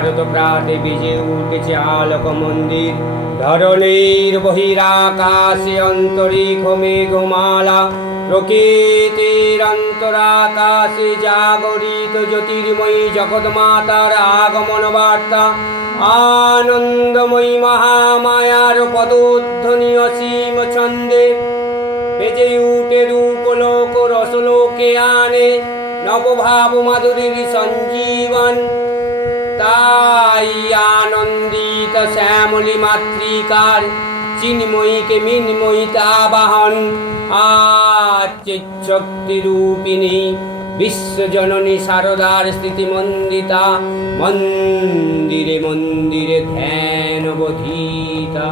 ভারত প্রাতে বেজে উঠেছে আলোক মন্দির। ধরণীর বহিরাকাশে অন্তরিক্ষ মেঘমালা, প্রকৃতির অন্তরাকাশে জাগরিত জ্যোতির্ময়ী জগৎমাতার আগমন বার্তা। আনন্দময়ী মহামায়ার পদধ্বনি অসীম ছন্দে বেজে উঠে রূপলোক রসলোকে আনে নবভাব মাধুরীর সঞ্জীবন। তাই আনন্দিত শ্যামলী মাতৃকার চিন্ময়ীকে মিন্ময়িতা আবাহন। আজ শক্তি রূপিণী বিশ্বজননী শারদার স্থিতি মন্দিতা, মন্দিরে মন্দিরে ধ্যান বোধিতা।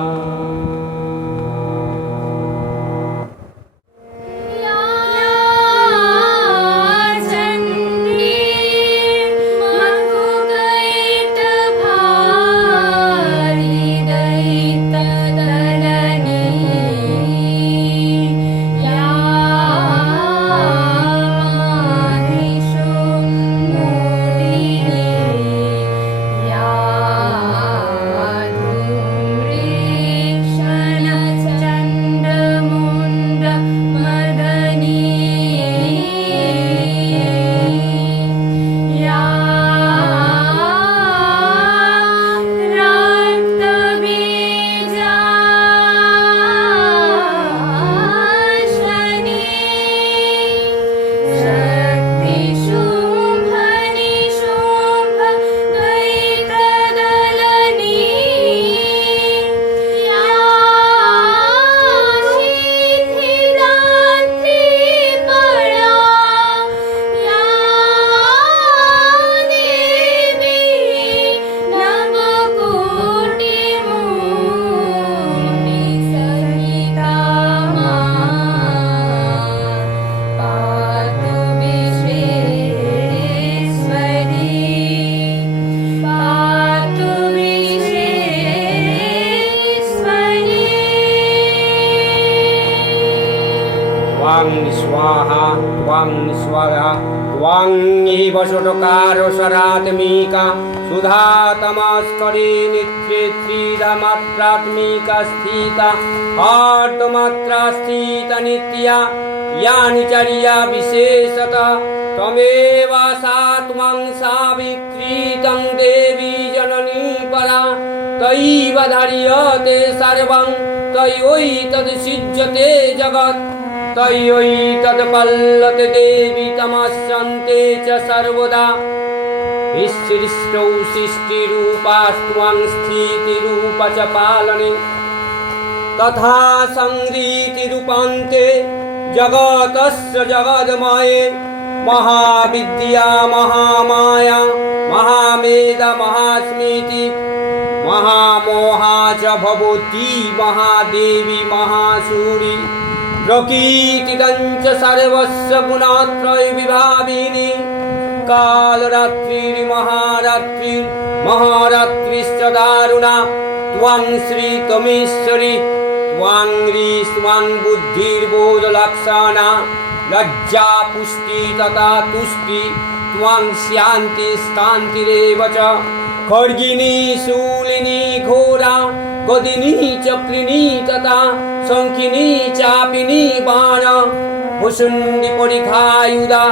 स्वाहा त्वं स्वरा त्वं एव षट्कारशरात्मिका सुधा तमस्करे नित्ये त्रिधमात्रात्मिका स्थिता आर्तमात्रा स्थिता नित्या यानि चर्या विशेषतः त्वमेव सा त्वं सावित्री तं देवी जननी परा तयैव धार्यते सर्वं तयोैतदसिज्यते जगत् तय्यै तत्पल्लते देवी तमस्यन्ते च सर्वदा सृष्टौ सृष्टिरूपास्त्वं स्थितिरूपा च पालने तथा संहृतिरूपान्ते जगतस्य जगद्मये महाविद्या महामाया महामेधा महास्मृति महामोहा च भवती महादेवी महासूरी प्रकीर्तितञ्च सर्वस्य गुणत्रय विभाविनी कालरात्रिर्महारात्रिर्महारात्रिश्च दारुणा त्वं श्री त्वमीश्वरी त्वं ह्री त्वं बुद्धिर्बोधलक्षणा लज्जा पुष्टि तथा तुष्टि त्वं शान्ति शान्तिरेव च खड्गिनी शूलिनी घोरा गदिनी चक्रिणी तथा शङ्खिनी चापिनी बाण भुषुण्डि परिखायुधा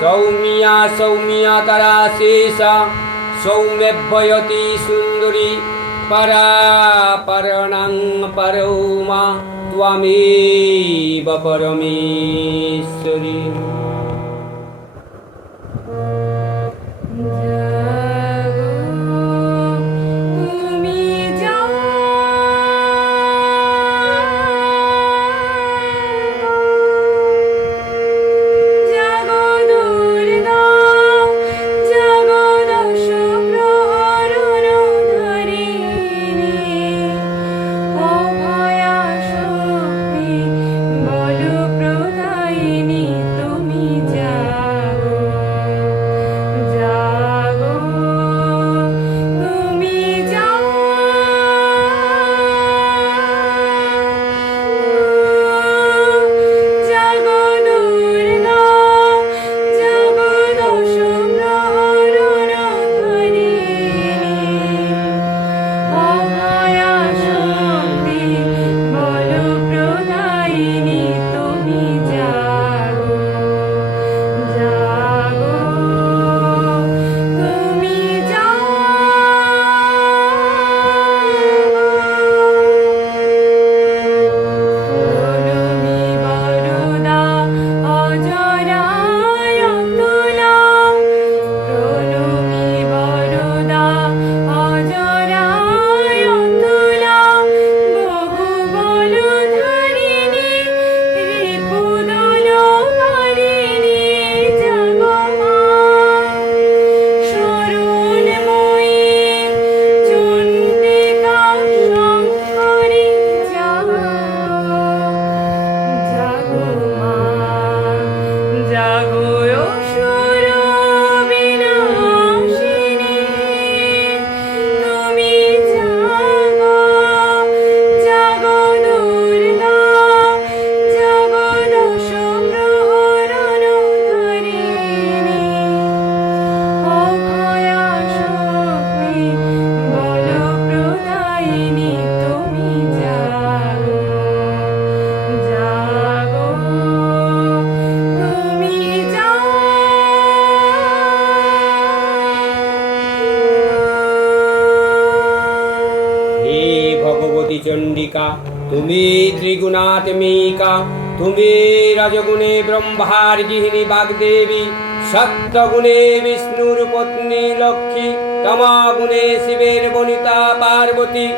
सौम्या सौम्यतरा शेषा सौम्यभयति सुन्दरी परा परणां परमा त्वमेव परमेश्वरी। তুমি ত্রিগুণাত্মিকা। তুমি রজগুণে ব্রহ্মার গৃহিণী বাগদেবী, সত্যগুণে বিষ্ণুর পত্নী লক্ষ্মী, তমগুণে শিবের বনিতা পার্বতী।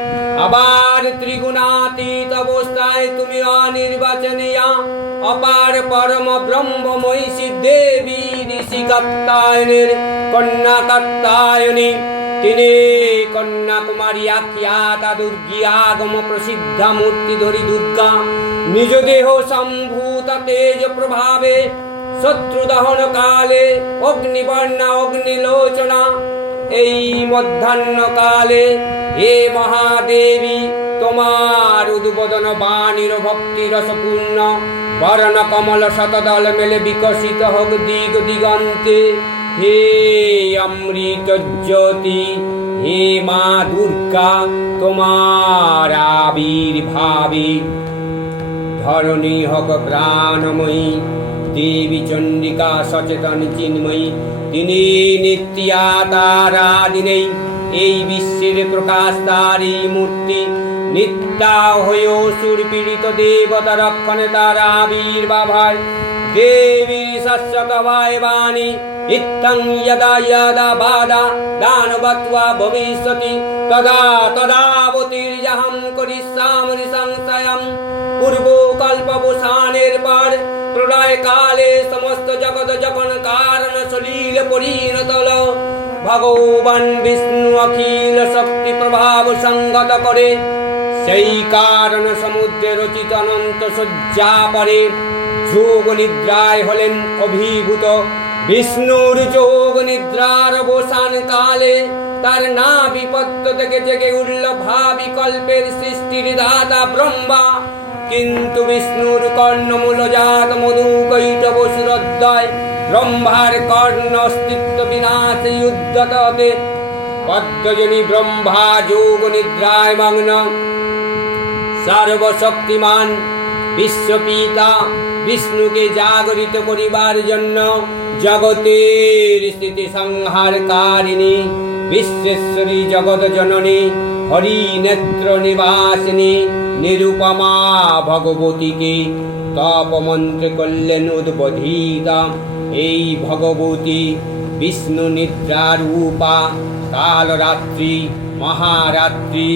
আবার ত্রিগুণাতীত অবস্থায় তুমি অনির্বাচনীয়া অপার পরম ব্রহ্মময়ী দেবী ঋষি কাত্যায়নের কন্যা কাত্যায়নী। তিনি কন্যাকুমারী আখ্যাতা দুর্গী আগম প্রসিদ্ধা মূর্তিধরী দুর্গা। নিজ দেহ সম্ভূত তেজ প্রভাবে শত্রুদহন কালে অগ্নিবর্ণা অগ্নিলোচনা। এই মধ্যাহ্ন কালে হে মহাদেবী, তোমার উদ্বোধন বাণীর ভক্তি রসপূর্ণ বরণ কমল শতদল মেলে বিকশিত হোক দিগ দিগন্তে। হে অমৃত জ্যোতি, হে মা দুর্গা, তোমার আবির্ভাবে ধরণী হোক প্রাণময়ী। দেবী চণ্ডিকা সচেতন চিন্ময়ী, তিনি নিত্যা তারা দিনেই এই বিশ্বের প্রকাশ তারই মূর্তি। নিত্যা হয়ে অসুর পীড়িত দেবতা রক্ষণে তার আবির্ভাব হয়। দেবীর শাশ্বত বাণী ইত্থং যদা যদা বাদা দানবত্বা ভবিষ্যতি তদা তদাবতীর্যহং করিষ্যামি সংশয়ম। পূর্বকল্পবসানের পর প্রলয় কালে সমস্ত জগৎ যখন কারণ সলিল পরিণত হল, ভগবান বিষ্ণু অখিল শক্তি প্রভাব সংগত করে সেই কারণ সমুদ্রে রচিত অনন্ত শয্যা পরে যোগ নিদ্রায় হলেন অভিভূত। বিষ্ণুর যোগ নিদ্রার অবসান কালে তার নাভিপত্য থেকে জেগে উঠল ভাবি কল্পের সৃষ্টির দাতা ব্রহ্মা। কিন্তু বিষ্ণুর কর্ণমূলজাত মধুকৈটব সুরোদয় ব্রহ্মার কর্ণ অস্তিত্ব বিনাশ উদ্যত হতে পদ্মজনী ব্রহ্মা যোগ নিদ্রায় মগ্ন। সর্বশক্তিমান বিশ্বপিতা বিষ্ণুকে জাগরিত করিবার জন্য জগতের স্থিতি সংহারকারিণী বিশ্বেশ্বরী জগৎ জননী হরি নেত্র নিবাসিনী নিরুপমা ভগবতীকে তপমন্ত্রে করলেন উদ্বোধিতা। এই ভগবতী বিষ্ণু নিদ্রা রূপা কালরাত্রি মহারাত্রি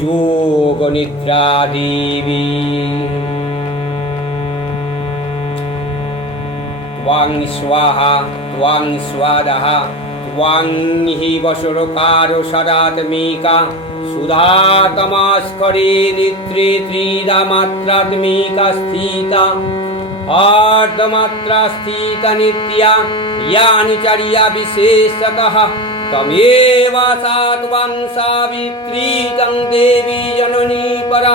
যোগ নিদ্রা দেবী। ত্বং স্বাহা ত্বং স্বাদহ ত্বং হি বসরকারো সদাত্মিকা সুধাতমাস্করে নেত্রে ত্রিধা মাত্রাত্মিকা স্থিতা। अर्धमात्रा स्थिता नित्या यानुचर्या विशेषतः तमेव सा त्वं सावित्री तं देवी जननी परा।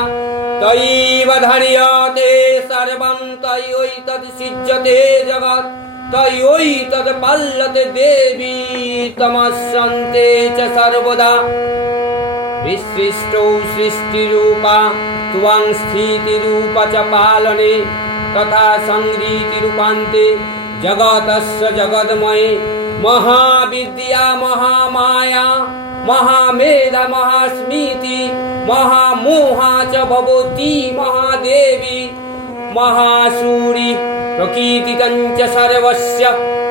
तयैव धार्यते सर्वं तयैतत् सिज्यते जगत् तयैतत् पाल्यते देवी तमस्यन्ते च सर्वदा। विशिष्टौ सृष्टिरूपा त्वं स्थितिरूपा च पालने तथा संगीति रूपान्ते जगतस्य जगन्मये महाविद्या महामाया महामेधा महास्मृति महामोहा च भवती महादेवी महासूरि प्रकीर्तितं च सर्वस्य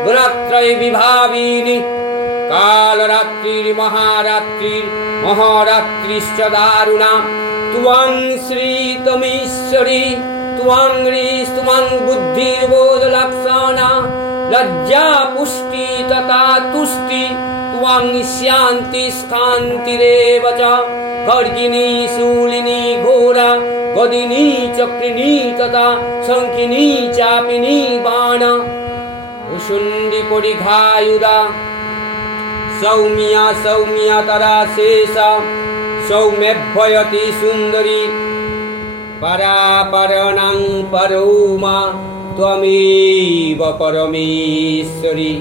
गुणत्रय विभाविनी। कालरात्रिर्महारात्रिर्महारात्रिश्च दारुणा त्वं श्रीतमीश्वरी त्वं ह्रीस्त्वं बुद्धिर्बोधलक्षणा लज्जा पुष्टि तथा तुष्टि त्वं शान्ति शान्तिरेव च। खड्गिनी शूलिनी घोरा गदिनी चक्रिणी तथा शङ्खिनी चापिनी बाण भुषुण्डी परिघायुधा सौम्या सौम्यतरा शेषा सौम्यभयति सुन्दरी परापरणां परमा त्वमेव परमेश्वरी।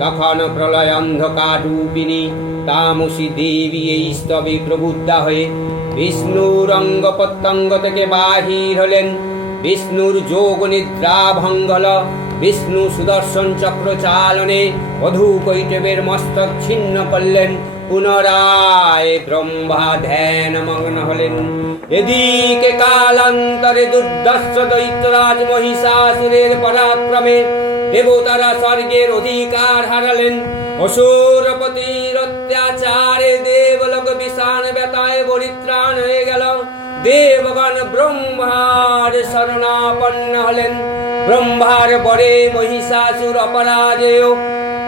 তখন প্রলয় অন্ধকার রূপিণী তামসী দেবী এই স্তবে প্রবুদ্ধা হয়ে বিষ্ণুর অঙ্গ প্রত্যঙ্গ থেকে বাহির হলেন। বিষ্ণুর যোগ নিদ্রা ভঙ্গ হল। বিষ্ণু সুদর্শন চক্র চালনে মধুকৈটবের মস্তক ছিন্ন করলেন। পুনরায় ব্রহ্মা ধ্যান মগ্ন হলেন। এদিকে কালান্তরে দুর্দর্শ দৈত্যরাজ মহিষাসুরের পরাক্রমে দেবতারা স্বর্গের অধিকার হারালেন। অসুরপতির অত্যাচারে দেবলোক বিষাণ ব্যথায় পরিত্রাণ হয়ে গেল। দেবগণ ব্রহ্মার শরণাপন্ন হলেন। ব্রহ্মার পরে মহিষাসুর অপরাজেয়,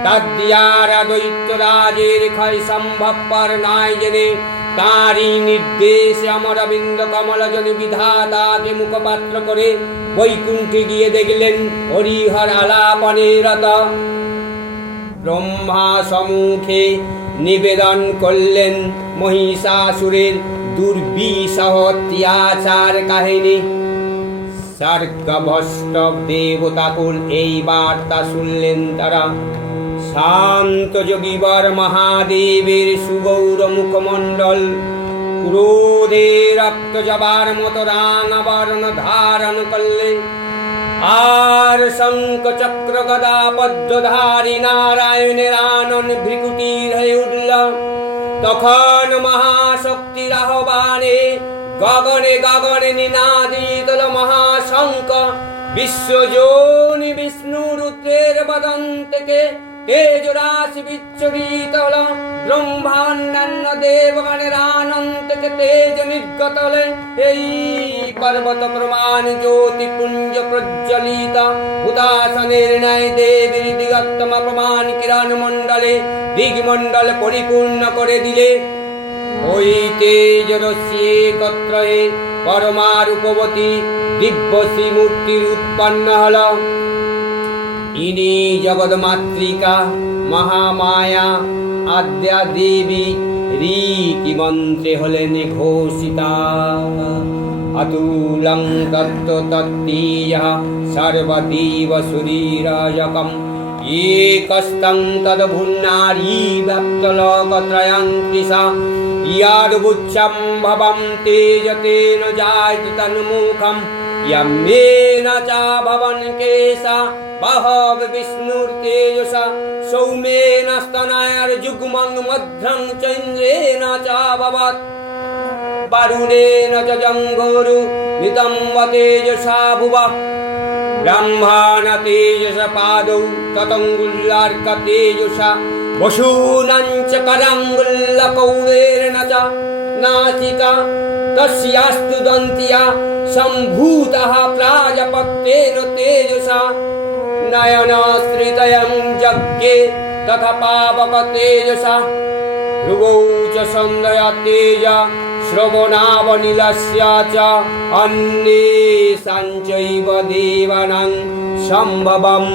তাদ্দিয়ারা দৈত্যরাজের ক্ষয় সম্ভবপর নয় জেনে তাঁরই নির্দেশে অমরবিন্দ কমলজনী বিধাতাকে মুখপাত্র করে বৈকুণ্ঠে গিয়ে দেখলেন হরিহর আলাপনে রত। ব্রহ্মা সম্মুখে নিবেদন করলেন মহিষাসুরের দুর্বিষহ অত্যাচার কাহিনী। স্বর্গভ্রষ্ট দেবতাকুল এই বার্তা শুনলেন তারা। শান্ত যোগীবর মহাদেবের সুগৌর মুখমণ্ডল ক্রোধে রক্ত জবার মতো রাঙাবরণ ধারণ করলে। আর শঙ্খ চক্র গদা পদ্মধারী নারায়ণের আনন ভ্রিকুটির হয়ে উঠল। তখন মহাশক্তির আহ্বানে গগনে গগনে নিনাদিত মহাশঙ্খ। বিশ্বজনী বিষ্ণু রুদ্রের বদন থেকে তেজ রাশি বিচ্ছুরিত হল। ব্রহ্মান্যান্য দেবগণের আনন্দ থেকে তেজ নির্গত হলে এই পর্বত প্রমাণ জ্যোতি পুঞ্জ প্রজ্বলিত উদাসনের ন্যায় দেবীর দিগত্তম প্রমাণ কিরণ মণ্ডলে দিগমণ্ডল পরিপূর্ণ করে দিলে। ওই তেজ রশ্মি একত্র হয়ে পরমা রূপবতী দিব্য শ্রীমূর্তির উৎপন্ন হল। ইনি জগৎমাতৃকা মহামায়া আদ্যা দেবী ঋকি মন্ত্রে হলেন ঘোষিতা। অতুলং তত্ত্ব তত্ত্বীয়ঃ সর্বদেব সুরীরাজকম একস্তং তদ্ভুন্নারী ব্যপ্তলোকত্রয়ং তৃষা। ইয়াদুচ্ছম ভবম তেজতেন জায়ত তন্মুখম यमेन च भवन केशा बहव विष्णुर्तेजसा। सौमेन स्तनयर्जुग्मं मध्यं चन्द्रेण च भवत्। वरुणेन च जङ्घोरु नितम्ब तेजसा भुवः। ब्रह्मण तेजस पादौ ततङ्गुल्लार्क तेजसा। वसूनां च कराङ्गुल्लकौरेण च नासिका। तस्यास्तु दन्त्या सम्भूतः प्राजपत्येन तेजसा। नयनाश्रितयं यज्ञे तथा पावक तेजसा। भ्रुवौ च सन्धया तेज श्रवणावनिलस्य च अन्येषां चैव देवानां सम्भवं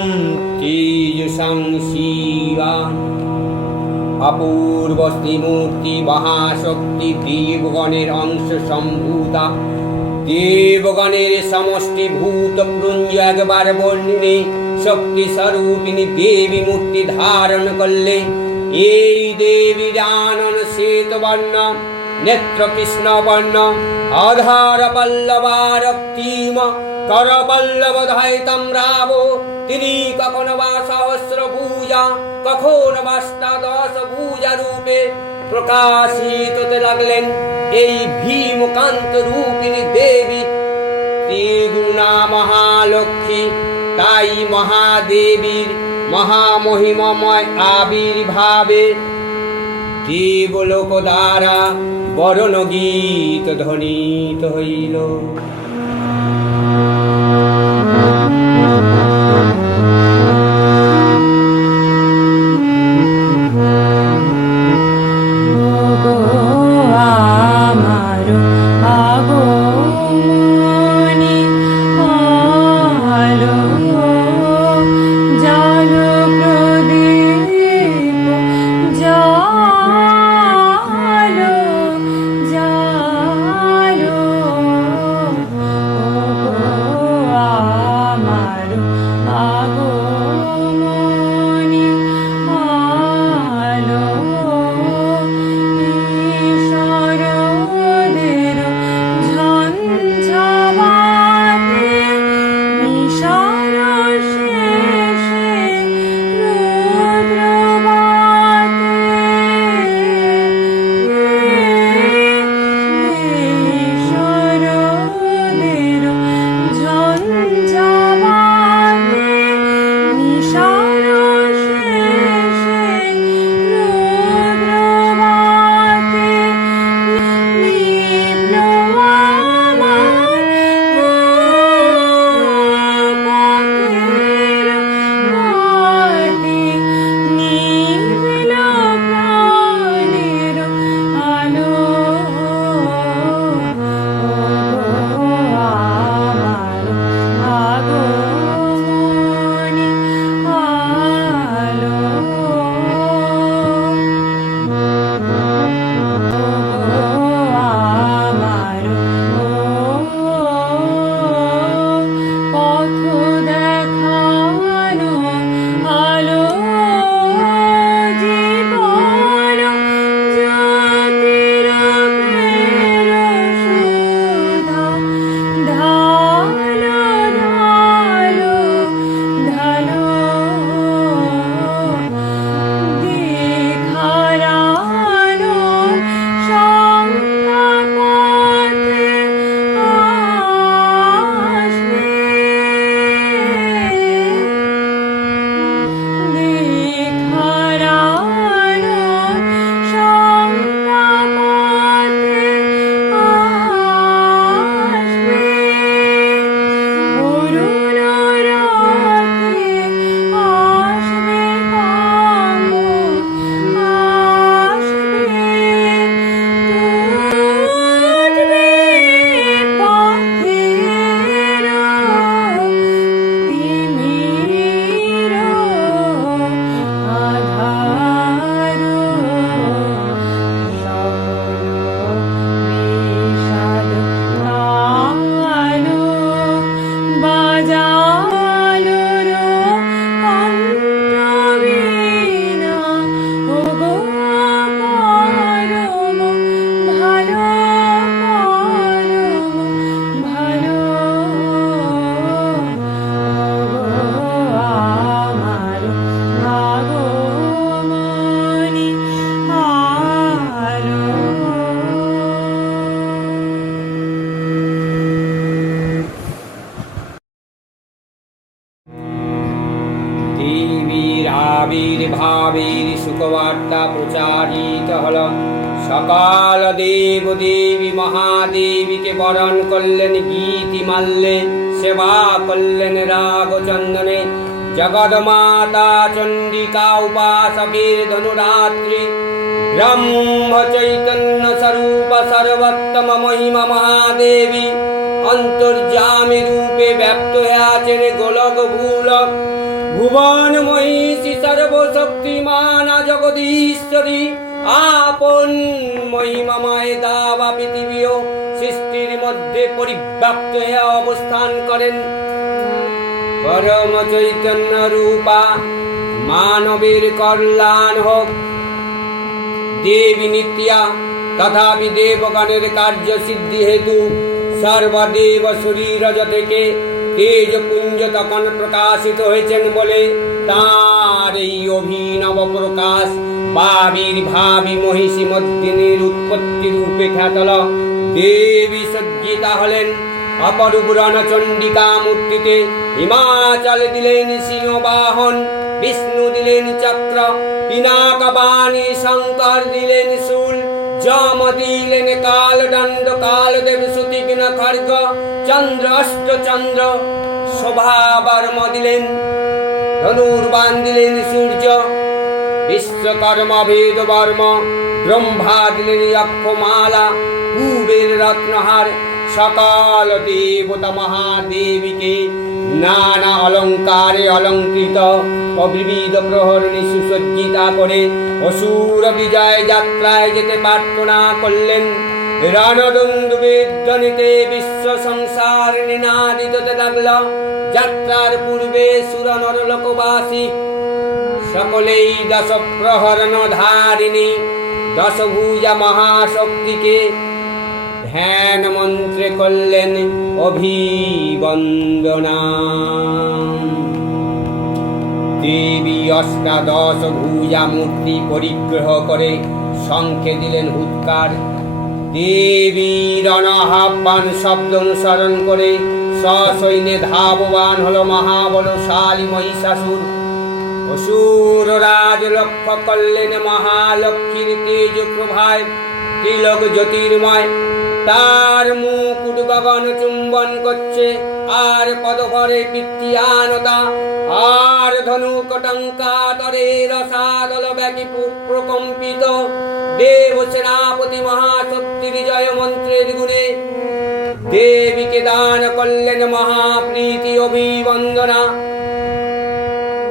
तेजसां शिवा। অপূর্ব শ্রীমূর্তি মহাশক্তি দেবগণের অংশ সম্ভূতা। দেবগণের সমষ্টি ভূত পুঞ্জ একবার বর্ণিনে শক্তি স্বরূপিণী দেবী মূর্তি ধারণ করলে। এই দেবী আনন শ্বেত বর্ণ, নেত্র কৃষ্ণ বর্ণ, আধার পল্লবারক্তিম কর পল্লব ধায়িতম রাব। তিনি কখনো বা সহস্র ভুজা, কখনো বা অষ্টাদশ ভুজা রূপে প্রকাশিত হতে লাগলেন। এই ভীমকান্ত রূপিণী দেবী ত্রিগুণা মহালক্ষ্মী। তাই মহাদেবীর মহামহিমময় আবির্ভাবে দেবলোক দ্বারা বরণ গীত ধ্বনিত হইল। আবির্ভাবের সুখবার্তা প্রচারিত হল। সকাল দেব দেবী মহাদেবীকে বরণ করলেন গীতি মাল্যে, সেবা করলেন রাগ চন্দনে। জগৎমাতা চণ্ডিকা উপাসকের ধনুরাত্রি, ব্রহ্ম চৈতন্য স্বরূপ সর্বোত্তম মহিমা মহাদেবী অন্তর্যামী রূপে ব্যক্ত হয়ে আছেন গোলক ভূলক। ভুবন মহিষী সর্বশক্তিমান জগদীশ্বরী আপন মহিমাময় দাবা পৃথিবীও সৃষ্টির মধ্যে পরিব্যাপ্ত হয়ে অবস্থান করেন। পরম চৈতন্য রূপা মানবের কল্যাণ হোক। দেবী নিত্যা তথাপি দেবগণের কার্য সিদ্ধি হেতু সর্বদেব শরীরজ থেকে তেজপুঞ্জ তখন প্রকাশিত হয়েছেন বলে তার এই অভিনব প্রকাশ আবির্ভাবী মহিষী মর্দিনীর উৎপত্তি রূপে খ্যাতল। দেবী সজ্জিতা হলেন অপরূপ চণ্ডিকা মূর্তিতে। হিমাচল দিলেন সিংহবাহন, বিষ্ণু দিলেন চক্র, পিনাকবাণী শঙ্কর দিলেন শূল, যম দিলেন কালদণ্ড, কালদেব সুতীক্ষ্ণ খড়গ, চন্দ্র অষ্টচন্দ্র শোভাবর্ম দিলেন, ধনুর্বাণ দিলেন সূর্য, বিশ্বকর্মা বেদবর্ম, ব্রহ্মা দিলেন অক্ষমালা, কুবের রত্নহার। সকল দেবতা মহাদেবীকে নানা অলঙ্কারে অলঙ্কৃত ও বিবিধ প্রহরণী সুসজ্জিতা করে অসুর বিজয় যাত্রায় যেতে প্রার্থনা করলেন। রণদুন্দুভের ধ্বনিতে বিশ্ব সংসার নিনাদিত লাগল। যাত্রার পূর্বে সুর নরলোকবাসী সকলেই দশ প্রহরণ ধারিণী দশভুজা মহাশক্তিকে ধ্যান মন্ত্রে করলেন অভিবন্দনা। দেবী অষ্টাদশ ভুজা মূর্তি পরিগ্রহ করে শঙ্খে দিলেন হুৎকার। দেবীর অনাহ্বান শব্দ অনুসরণ করে সসৈন্যে ধাববান হল মহাবলশালী মহিষাসুর। অসুর রাজ লক্ষ্য করলেন মহালক্ষ্মীর তেজ প্রভায় তিলক জ্যোতির্ময়। তার মুকুট গগন চুম্বন করছে, আর পদভরে পিত্তিয়ানতা, আর ধনু কটঙ্কাতরে রসাদল ব্যাপী প্রকম্পিত। দেব সেনাপতি মহাশক্তির জয় মন্ত্রের গুণে দেবীকে দান করলেন মহাপ্রীতি অভিবন্দনা।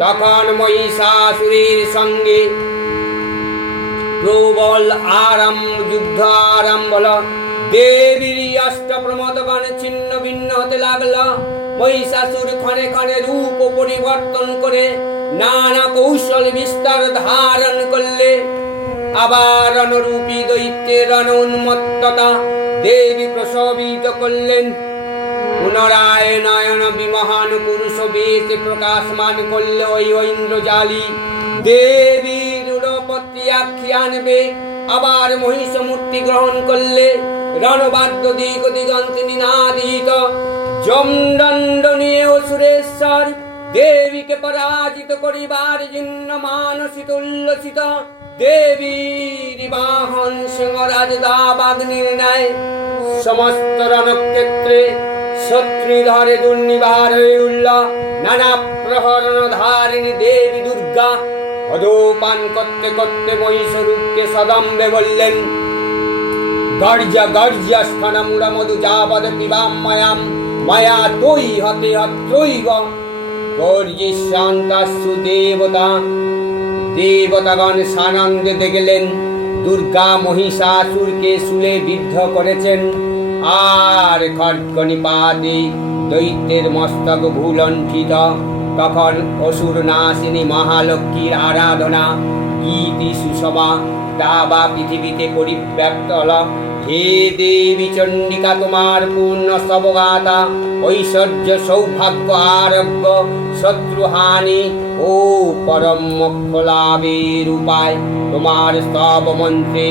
তখন মহিষাসুরের সঙ্গে প্রবল যুদ্ধ আরম্ভ হল। দেবীর অষ্ট প্রমদগণ ছিন্ন ভিন্ন হতে লাগল। মহিষাসুর ক্ষণে ক্ষণে রূপ পরিবর্তন করে নানা কৌশল বিস্তার ধারণ করলে। আবার রণরূপী দৈত্যের রণ উন্মত্ততা দেবী প্রসবিত করলেন। পুনরায় নয়ন বিমহান পুরুষ বেশে প্রকাশমান করলে ওই ঐন্দ্রজালী। দেবীর উড়পত্তি আখ্যানবে আবার মহিষ মূর্তি গ্রহণ করলে। রণবাদ্য দিগ দিগন্ত নিনাদিত, যমদণ্ড নিয়ে অসুরেশ্বর দেবীকে পরাজিত করিবার জন্য মানসিত উল্লসিত। দেবীর বাহন সিংহরাজ দাবাগ্নির ন্যায় সমস্ত রণক্ষেত্রে শত্রুধরে দুর্নিবার হয়ে উঠল। নানা প্রহরণ ধারিণী দেবী দুর্গা মদপান করতে করতে মহিষরূপকে সদম্বে বললেন, গর্জা গর্জা স্তন মুড়া মধু যাবদ পিবাম মায়াম মায়া তৈ হতে হত্রৈব। গর্জি শান্তাসু দেবতা। দেবতাগণ সানন্দে দেখলেন দুর্গা মহিষাসুরকে শুলে বিদ্ধ করেছেন, আর খড়্গনিপাতে দৈত্যের মস্তক ভূলণ্ঠিত। তখন অসুর নাশিনী মহালক্ষ্মীর আরাধনা গীতি সুষমা দাবা পৃথিবীতে পরিব্যাপ্ত হল। হে দেবী চণ্ডিকা, তোমার পূর্ণ স্তবগাতা ঐশ্বর্য সৌভাগ্য আরোগ্য শত্রুহানি ও পরম মোক্ষ লাভের উপায় তোমার স্তব মন্ত্রে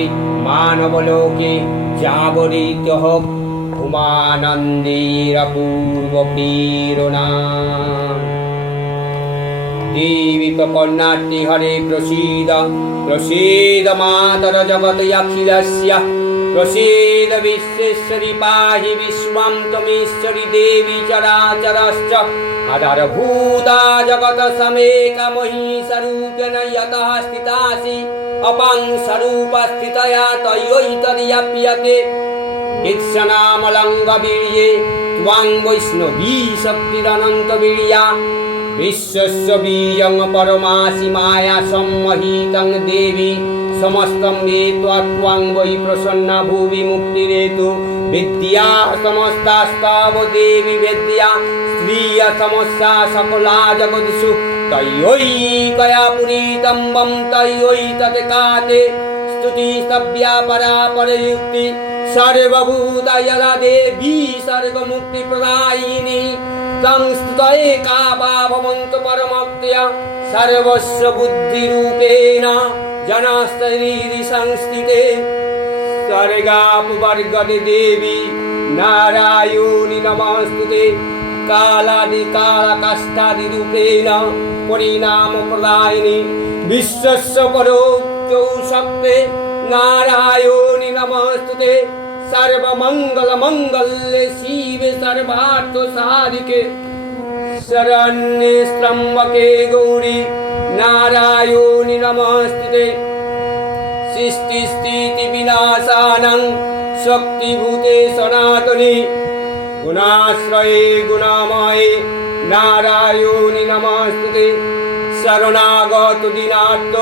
মানবলোকে জাগরিত হোক। উমানন্দের অপূর্ব প্রেরণা। देवी प्रपन्नार्ति हरे प्रसीद प्रसीद मातर जगतयखिलस्य प्रसीद विश्वेश्वरि पाहि विश्वं त्वमीश्वरि देवी चराचरश्च आधारभूता जगत समेक महिषरूपेण यतः स्थितासि अपां स्वरूपस्थितया तयोतर्याप्यते इत्सनामलङ्गवीर्ये त्वां वैष्णवी शक्तिरनन्तवीर्या विश्वस्य बीजं परमासि माया सम्मोहितं देवी समस्तं मे त्वां वै प्रसन्ना भुवि मुक्तिरेतु विद्या समस्तास्तव देवी वेद्या स्त्रिय समस्या सकला जगत्सु तयोैकया पुरीतं वं तयोैतत्काते स्तुति स्तव्या परा परयुक्ति सर्वभूत यदा देवी सर्वमुक्तिप्रदायिनी संस्तुतैका भवन्तु परमक्त्या सर्वस्य बुद्धिरूपेण जनशरीरि संस्थिते सर्गापवर्गदे देवी नारायणी नमस्तुते कालादिकालकष्टादिरूपेण परिणामप्रदायिनी विश्वस्य परोक्षौशक्ते नारायणी नमस्तुते सर्वमङ्गलमङ्गल्ये शिवे सर्वार्थसाधिके शरण्ये त्र्यम्बके गौरी नारायणी नमस्तुते सृष्टिस्थितिविनाशानां शक्तिभूते सनातनी गुणाश्रये गुणामये नारायणी नमस्तुते शरणागत दीनार्थ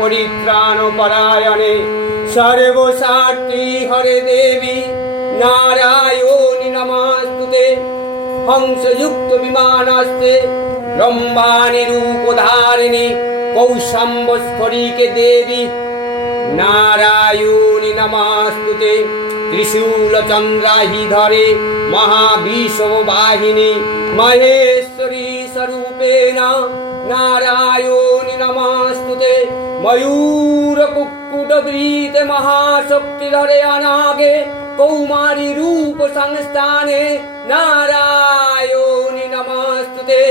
परित्राणपरायणे सर्वसाक्षी हरे देवी नारायणी नमस्तुते हंसयुक्त विमानस्ते ब्रह्माणि रूपधारिणी कौशम्बस्फटिके देवी नारायणी नमस्तुते त्रिशूलचन्द्राहिधरे महाविश्ववाहिनी महेश्वरी स्वरूपेण नारायणी नमस्तुते मयूरकुक्कुटधृते महाशक्तिधरे अनागे कौमारी रूप संस्थाने नारायणी नमस्तुते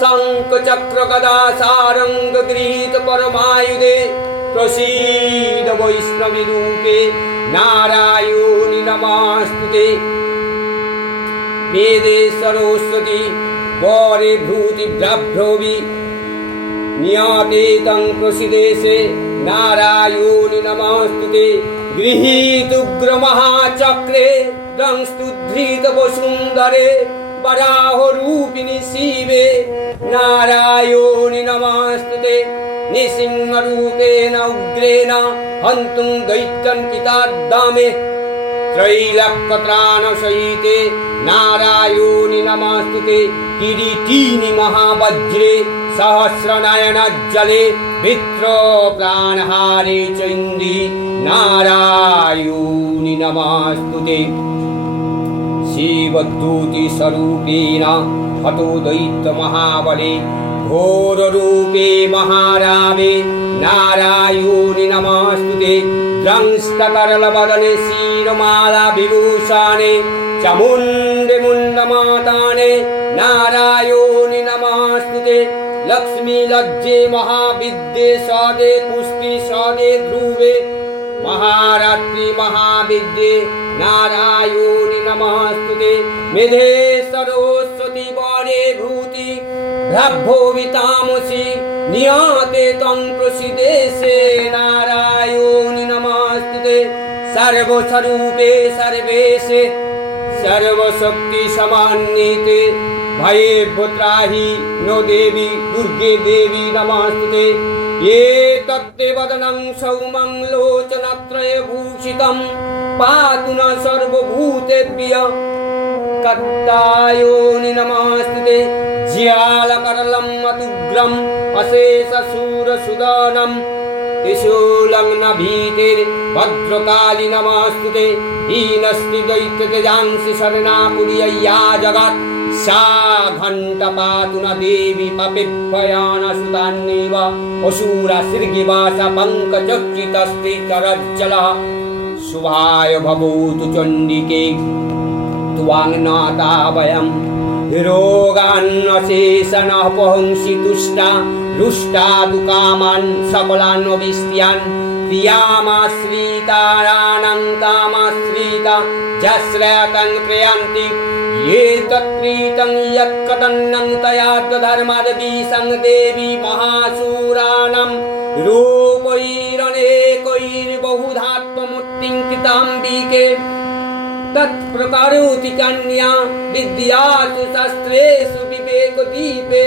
शंखचक्र गदा सारंग गृहीत परमायुधे प्रसीद वैष्णवी रूपे नारायणी नमस्तुते वेदे सरस्वती वरे भूति ब्रह्मवि नियते तं प्रसीदेशे नारायणी नमस्तुते गृहीतुग्र महाचक्रे दंस्तुधृत वसुंधरे वराहरूपिणि शिवे नारायणी नमस्तुते निसिंहरूपेण उग्रेण हन्तुं दैत्यं पिताद्दामे त्रैलोक्यत्राणसहिते नारायणी नमस्तुते किरीटिनि महावज्रे सहस्रनयनज्जले वित्रप्राणहारे चैन्दी नारायणी नमस्तुते शिवदूतिस्वरूपेण हतो दैत्यमहाबले घोररूपे महारामे नारायणी नमस्तुते द्रंष्टकरलवदने क्षीरमाला विभूषणे चामुण्डे मुण्डमाताने नारायणी नमस्तुते लक्ष्मी लज्जे महाविद्ये सदे पुष्टि सदे ध्रुवे महारात्रि महाविद्ये नारायणी नमस्तुते मेधे सरस्वती वरे भूति भ्रभोवितामसि नियते तं प्रसीदेशे नारायणी नमस्तुते सर्वस्वरूपे सर्वेशे सर्वशक्ति समान्विते भये भद्राहि नो देवी दुर्गे देवी नमस्तुते ये तत्ते वदनं सौमं लोचनत्रयभूषितं पातु न सर्वभूतेभ्यः कत्तायोनि नमस्तुते ज्यालकरलं मतुग्रम् अशेषशूरसुदनं त्रिशूलग्नभीतिर् भद्रकाली नमस्तुते हीनस्ति दैत्यजांसि शरणापुर्यय्या जगत् सा घण्टा पातु न देवी पपिभयानसुतान्नेव असुरासृगिवासा पङ्कजकृतस्ते करज्जलः शुभाय भवतु चण्डिके त्वां नाता वयं रोगान्नशेषनपहंसि तुष्टा रुष्टा तु कामान् सकलान् अविस्यान् प्रियामाश्रिताराणां कामाश्रिता जश्रयतं प्रयान्ति ये तत्कृतं यत्कतन्नं तया धर्माद्विषं देवी महासुराणां रूपैरनेकैर्बहुधात्ममूर्तिं कृताम्बिके तत्प्रकरोति चान्या विद्यासु शास्त्रेषु विवेकदीपे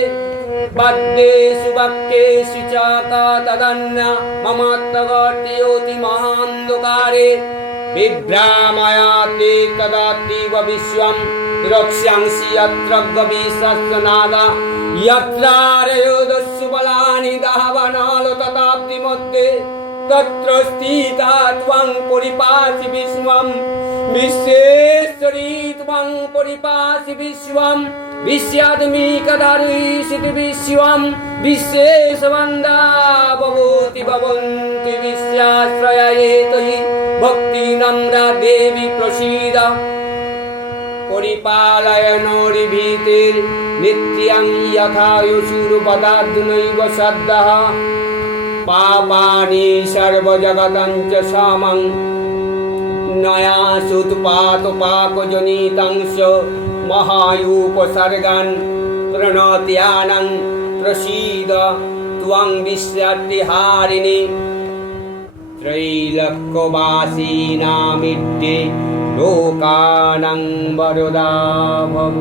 वाद्येषु वाक्येषु च का तदन्या ममात्मगर्तयोति महान्धकारे विभ्रामयाते तदातीव विश्वं रक्ष्यांसि यत्र गविश्वनादा यत्रारयोदस्सु बलानि दाहवनालो तथाप्तिमध्ये तत्र स्थिता त्वं परिपासि विश्वं विश्वेश्वरी त्वं परिपासि विश्वं विश्वात्मिकधारयिषिति विश्वं विश्वेशवन्दा भवति भवन्ति विश्वाश्रये त्वयि भक्तिनम्रा देवी प्रसीद परिपालयनोर्भीतिर्नित्यं यथा युषुर्वदाद्नैव सद्यः पापानि सर्वजगतं च समं नयासुत्पातपाकजनितं च महायुपसर्गान् प्रणत्यानं प्रसीद त्वं विश्वतिहारिणि त्रैलोक्यवासीनामिद्ये लोकानां वरदा भव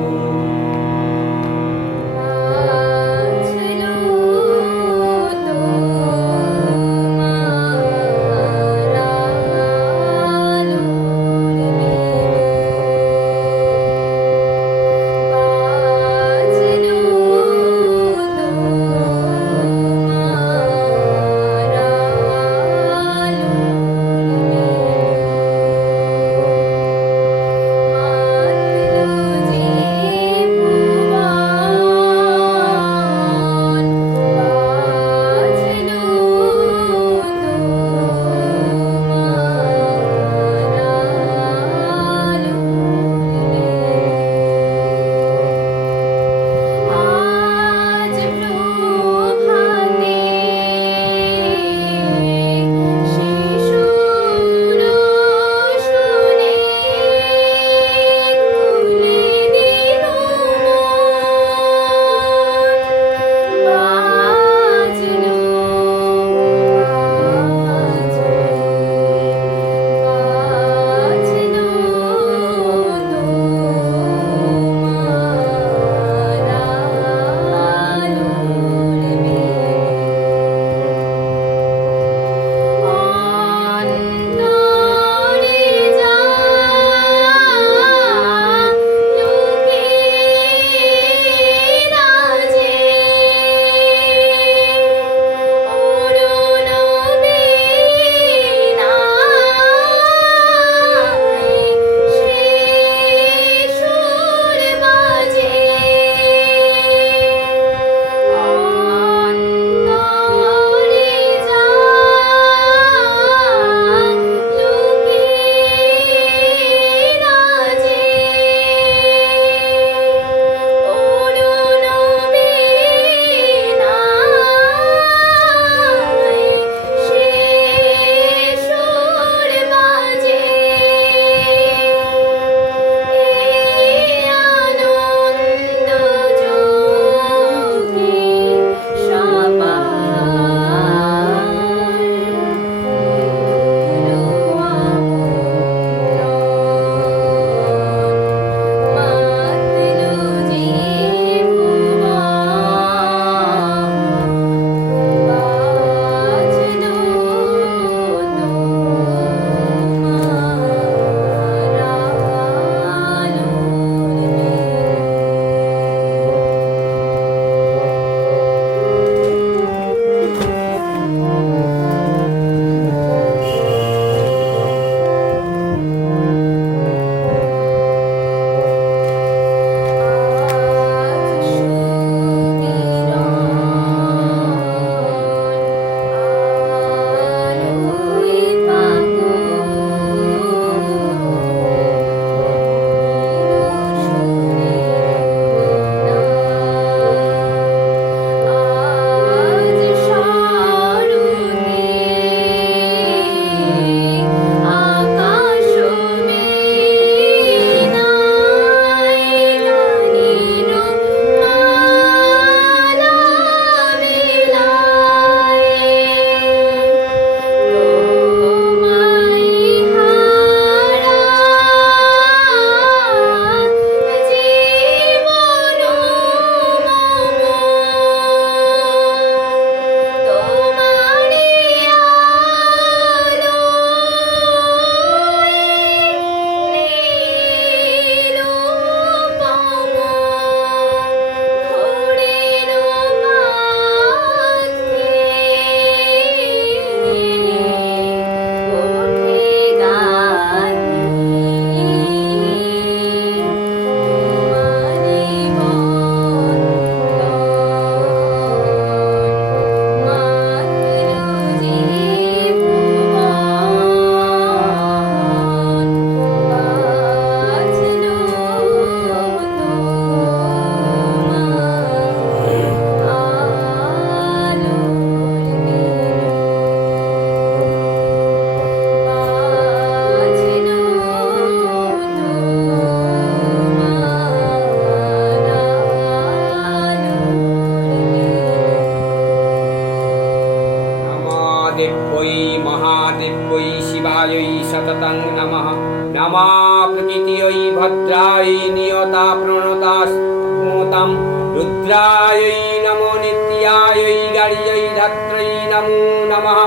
प्रणतास्मोतां रुद्रायै नमो नित्यायै गार्यै धात्र्यै नमो नमः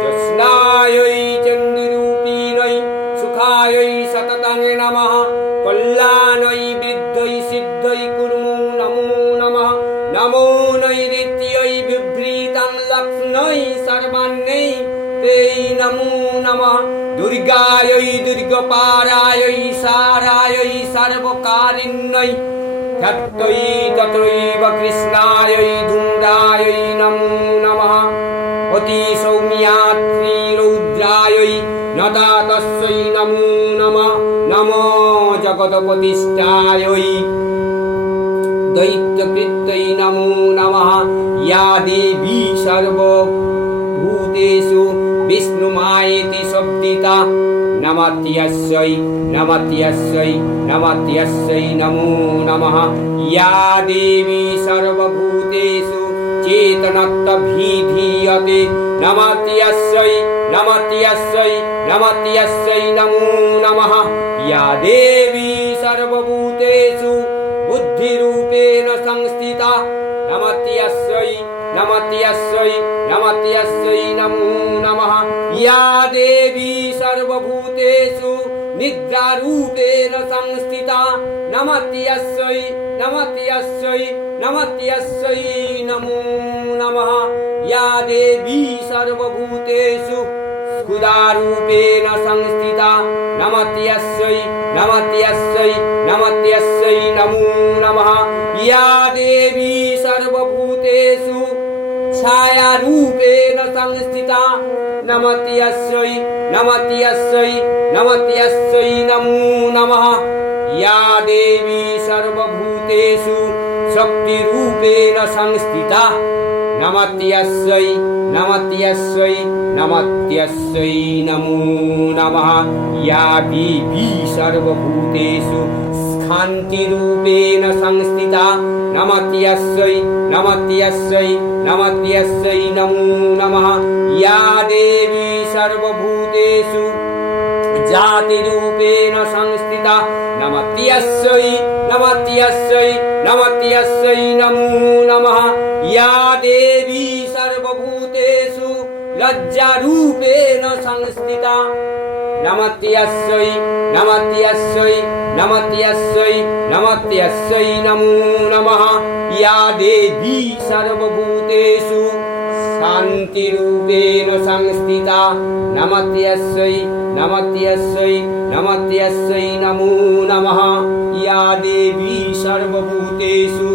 ज्योत्स्नायै चन्द्ररूपिण्यै सुखायै सततं नमः कल्याणै वृद्ध्यै सिद्ध्यै कुर्मो नमो नमः नमो नैऋत्यै बिभ्रीतं लक्ष्म्यै सर्वाण्यै ते नमो नमः दुर्गायै दुर्गपारायै सारायै सर्वकारिण्यै ख्यात्यै तत्रैव कृष्णायै धूम्रायै नमो नमः अतिसौम्यात्रि रौद्रायै नता तस्यै नमो नमः नमो जगत्प्रतिष्ठायै दैत्यकृत्यै नमो नमः या देवी सर्वभूतेषु विष्णुमायेति शब्दिता नमत्यस्यै नमत्यस्यै नमत्यस्यै नमो नमः या देवी सर्वभूतेषु चेतनत्वभिधीयते नमत्यस्यै नमत्यस्यै नमत्यस्यै नमो नमः या देवी सर्वभूतेषु बुद्धिरूपेण संस्थिता नमत्यस्यै नमत्यस्यै नमत्यस्यै नमो नमः या देवी सर्वभूतेषु निद्रारूपेण संस्थिता नमत्यस्यै नमत्यस्यै नमत्यस्यै नमो नमः या देवी सर्वभूतेषु क्षुधारूपेण संस्थिता नमत्यस्यै नमत्यस्यै नमत्यस्यै नमो नमः या देवी सर्वभूतेषु छायारूपेण संस्थिता नमत्यस्यै नमत्यस्यै नमत्यस्यै नमो नमः या देवी सर्वभूतेषु शक्तिरूपेण संस्थिता नमत्यस्यै नमत्यस्यै नमत्यस्यै नमो नमः या देवी सर्वभूतेषु शान्तिरूपेण संस्थिता नमत्यस्यै नमत्यस्यै नमत्यस्यै नमो नमः या देवी सर्वभूतेषु जातिरूपेण संस्थिता नमत्यस्यै नमत्यस्यै नमत्यस्यै नमो नमः या देवी सर्वभूतेषु लज्जारूपेण संस्थिता नमत्यस्यै नमत्यस्यै नमत्यस्यै नमत्यस्यै नमो नमः या देवी सर्वभूतेषु शान्तिरूपेण संस्थिता नमत्यस्यै नमत्यस्यै नमत्यस्यै नमो नमः या देवी सर्वभूतेषु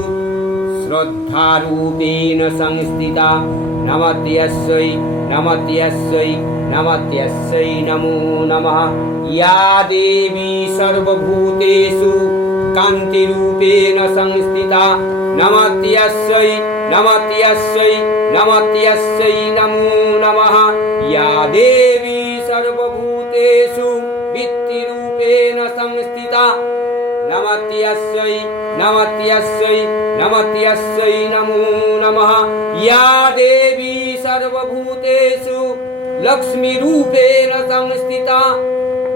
श्रद्धारूपेण संस्थिता नमत्यस्यै नमत्यस्यै नमत्यस्यै नमो नमः या देवी सर्वभूतेषु कान्तिरूपेण संस्थिता नमत्यस्यै नमत्यस्यै नमत्यस्यै नमो नमः या देवी सर्वभूतेषु वित्तिरूपेण संस्थिता नमत्यस्यै नमत्यस्यै नमत्यस्यै नमो नमः या देवी सर्वभूतेषु लक्ष्मीरूपेण संस्थिता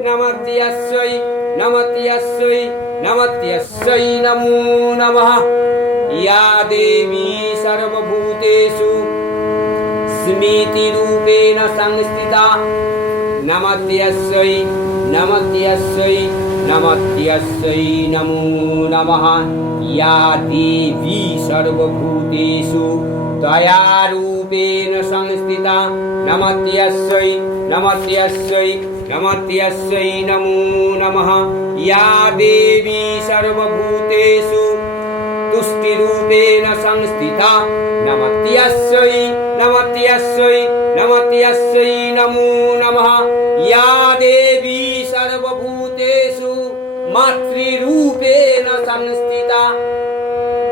नमत्यस्यै नमत्यस्यै नमत्यस्यै नमो नमः या देवी सर्वभूतेषु स्मृतिरूपेण संस्थिता नमत्यस्यै नमत्यस्यै नमत्यस्यै नमो नमः या देवी सर्वभूतेषु दयारूपेण संस्थिता नमत्यस्यै नमत्यस्यै नमत्यस्यै नमो नमः या देवी सर्वभूतेषु तुष्टिरूपेण संस्थिता नमत्यस्यै नमत्यस्यै नमत्यस्यै नमो नमः या देवी सर्वभूतेषु मातृरूपेण संस्थिता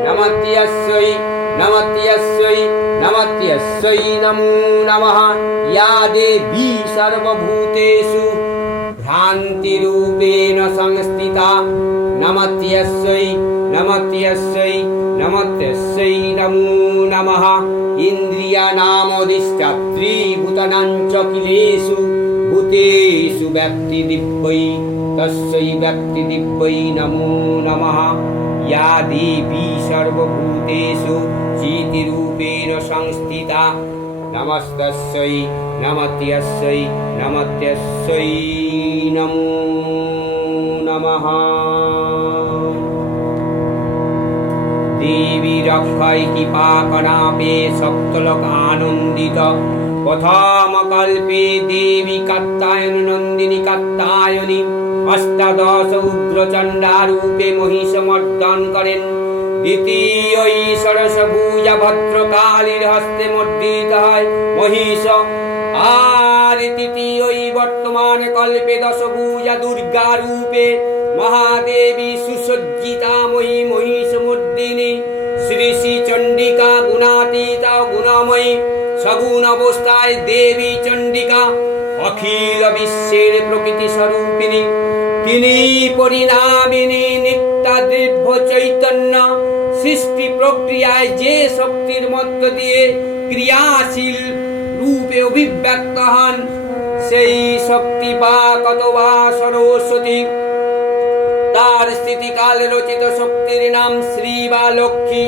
नमत्यस्यै नमत्यस्यै नमत्यस्यै नमो नमः या देवी सर्वभूतेषु भ्रान्तिरूपेण संस्थिता नमत्यस्यै नमत्यस्यै नमत्यस्यै नमो नमः इन्द्रियाणामधिष्ठात्री भूतानां च किलेषु भूतेषु व्यक्तिदिव्यै तस्यै व्यक्तिदिव्यै नमो नमः या देवी सर्वभूतेषु चितिरूपेण संस्थिता नमस्तस्यै नमस्यै नमो नमः। देवी रक्षैति पाकनापे सप्तलोक आनन्दित प्रथम कल्पे देवी कात्यायनी नन्दिनी कात्यायनी अष्टादश उग्रचण्डारूपे महिषमर्दन करेन। द्वितीय सरसभुजा भद्रकालीर हस्ते मर्दित হয় महिष। আর তৃতীয় বর্তমান কল্পে দশভুজা দুর্গা রূপে মহাদেবী সুসজ্জিতা महिषमर्दिनी শ্রী শ্রী চণ্ডিকা গুণাতীতা গুণময়ী সগুণ অবস্থায় দেবী চণ্ডিকা অখিল বিশ্বের প্রকৃতি স্বরূপিণী। তিনি পরিণামিনী নিত্যাদিভ্য চৈতন্য সৃষ্টি প্রক্রিয়ায় যে শক্তির মধ্য দিয়ে ক্রিয়াশীল রূপে অভিব্যক্ত হন সেই শক্তি বা কতবা সরস্বতী। তার স্থিতিকাল রচিত শক্তির নাম শ্রী বা লক্ষ্মী।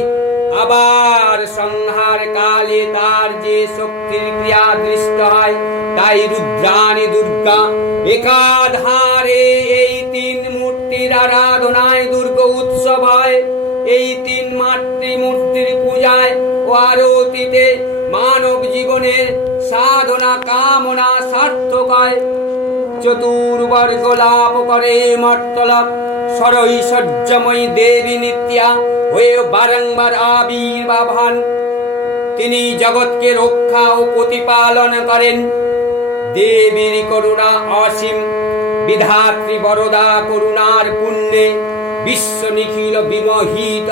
আবার সংহার কালে তার যে শক্তির ক্রিয়া দৃষ্ট হয় তাই রুদ্রাণী দুর্গা। একাধারে এই তিন মূর্তির আরাধনায় দুর্গা উৎসব হয়। এই তিন মাতৃমূর্তির পূজায় ও আরতিতে মানব জীবনের সাধনা কামনা সার্থক হয়। চতুর্বর্গ লাভ করে মর্তলোক। সরৈশ্বর্যময়ী দেবী নিত্যা হয়ে বারংবার আবির্ভাব হন। তিনি জগৎকে রক্ষা ও প্রতিপালন করেন। দেবীর করুণা অসীম। বিধাত্রী বরদা করুণার পুণ্যে বিশ্ব নিখিল বিমোহিত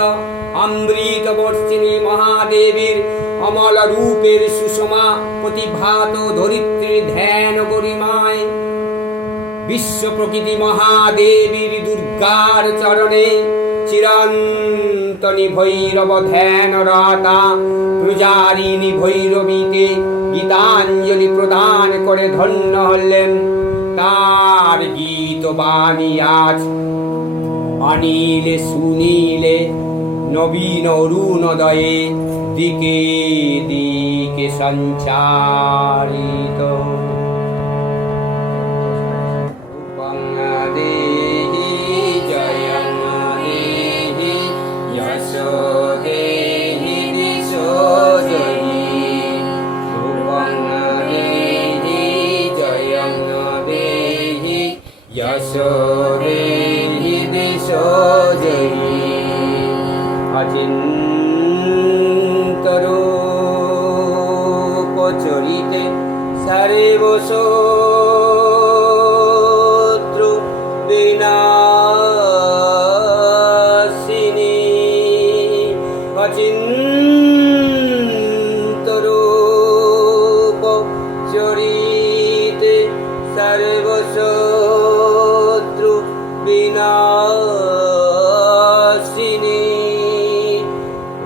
অমৃত বর্ষিণী মহাদেবীর অমল রূপের সুষমা প্রতিভাত ধরিত্রীর ধ্যান গরিমায় বিশ্ব প্রকৃতি মহাদেবীর দুর্গার চরণে চিরন্তনী ভৈরব ধ্যান রতা পূজারিণী ভৈরবীকে গীতাঞ্জলি প্রদান করে ধন্য হলেন। তার গীত বাণী আজ অনিলে সুনীলে নবীন অরুণোদয়ে দিকে দিকে সঞ্চারিত। অচিন্তরূপচরিতে সর্বশত্রু বিনাশিনী অচিন্তরূপচরিতে সর্বশত্রু বিনাশিনী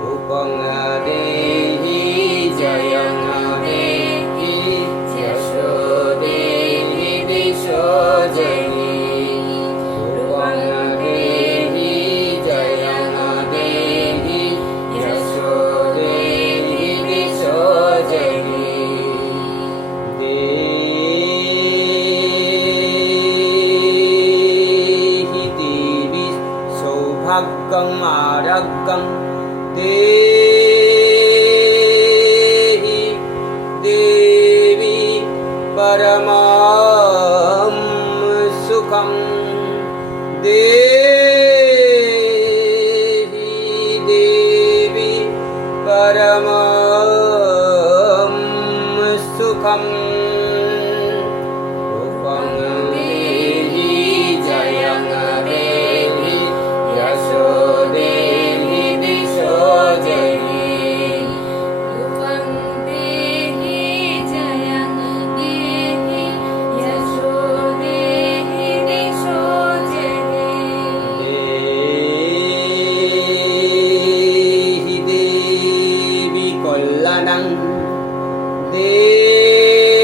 রূপং দেহি জয়ং দেহি যশো দেহি বিশ্বজয়ী রূপং দেহি জয়ং দেহি যশো দেহি বিশ্বজয়ী। সৌভাগ্যং আরোগ্যং দেহি দেবী পরমং সুখং দেহি দেবী পরমং সুখং রূপং দেহি জয়ং দেহি যশো দেহি বিশ্বজয়ী রূপং দেহি জয়ং দেহি যশো দেহি বিশ্বজয়ী। দেহি দেবী কল্যাণং দেহি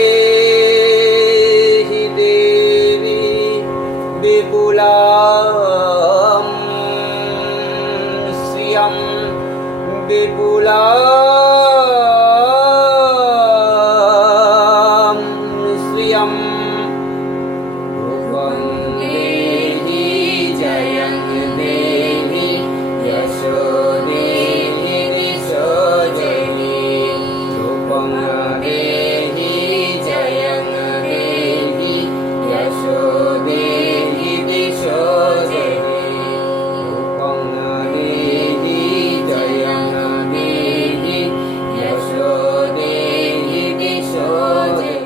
श्रियं विपुला श्रियं रूपं देहि जयं देहि यशो देहि दिशो देहि रूपं देहि जयं देहि यशो देहि दिशो देहि रूपं देहि जयं देहि यशो देहि दिशो देहि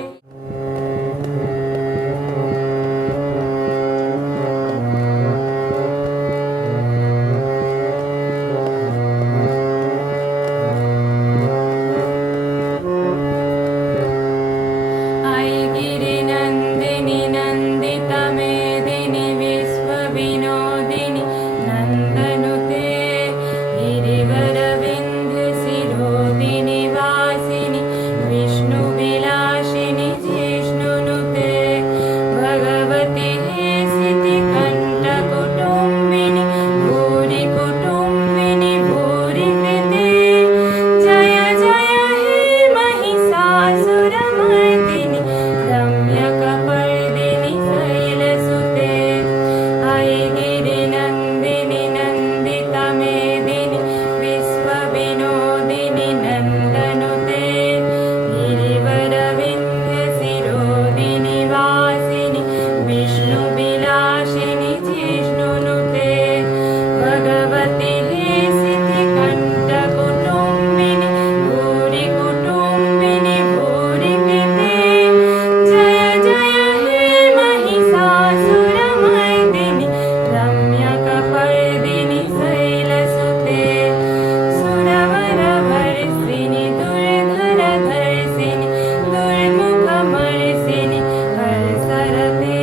आई गिरिनन्दिनि नन्दिता मेदिनि विश्वविनोदिनि नन्दनुते गिरिवरविन्ध्यशिरोदिनि वासिनि विष्णुविलासिनि जिष्णुनुते भगवति हेसितिकण्ठकुटुम्बिनि भूरि कुटुम्बिनि भूरि कृते जय जय हे महिषासुरमर्दिनि रम्यकपर्दिनि शैलसुते आई गिरिनन्दिनि नन्दिता मेदिनि विश्वविनोदिनि नन्दनुते गिरिवरविन्ध्यशिरोदिनि वासिनि विष्णुविलासिनि जिष्णुनुते भगवति हेसितिकण्ठकुटुम्बिनि भूरि कुटुम्बिनि भूरि कृते जय जय हे महिषासुरमर्दिनि रम्यकपर्दिनि शैलसुते सुरवरवर्षिणि दुर्धरधर्षिणि दुर्मुखमर्षिणि हरसरते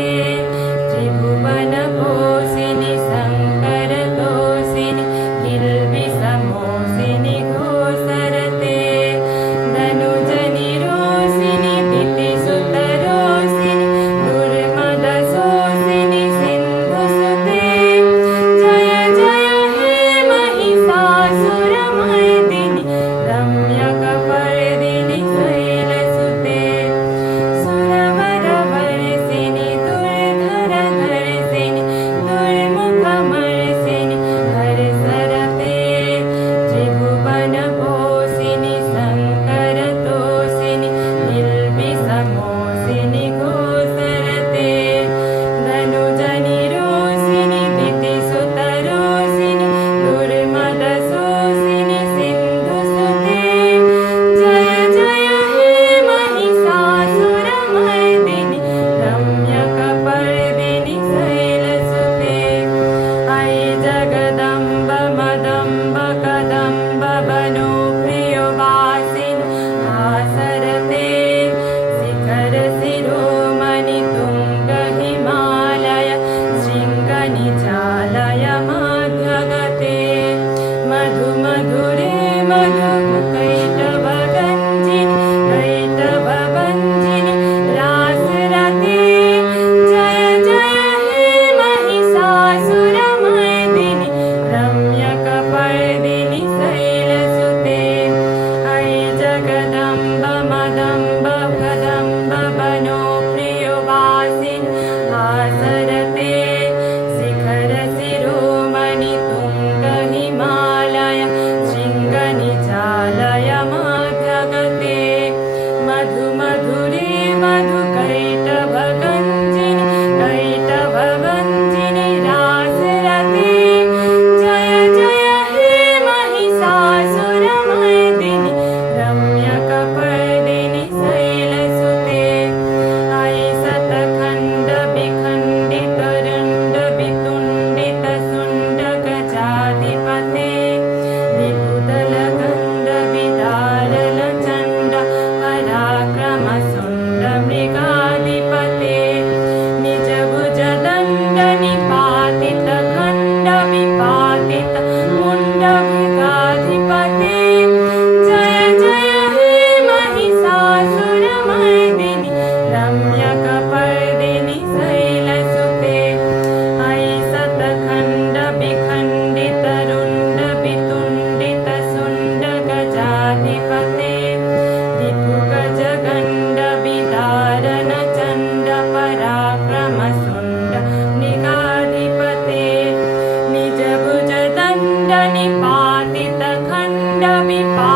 त्रिभुवनपोषिणि शङ्करतोषिणि किल्बिषमोषिणि घोषरते धनुजनिरोषिणि दितिसुतरोषिणि दुर्मदशोषिणि सिन्धुसुते जय जय हे महिषासुरमर्दिनि रम्यकपर्दिनि शैलसुते सुरवरवर्षिणि दुर्धरधर्षिणि दुर्मुखमर्षिणि हरसरते त्रिभुवनपोषिणि पतित खंड विपाल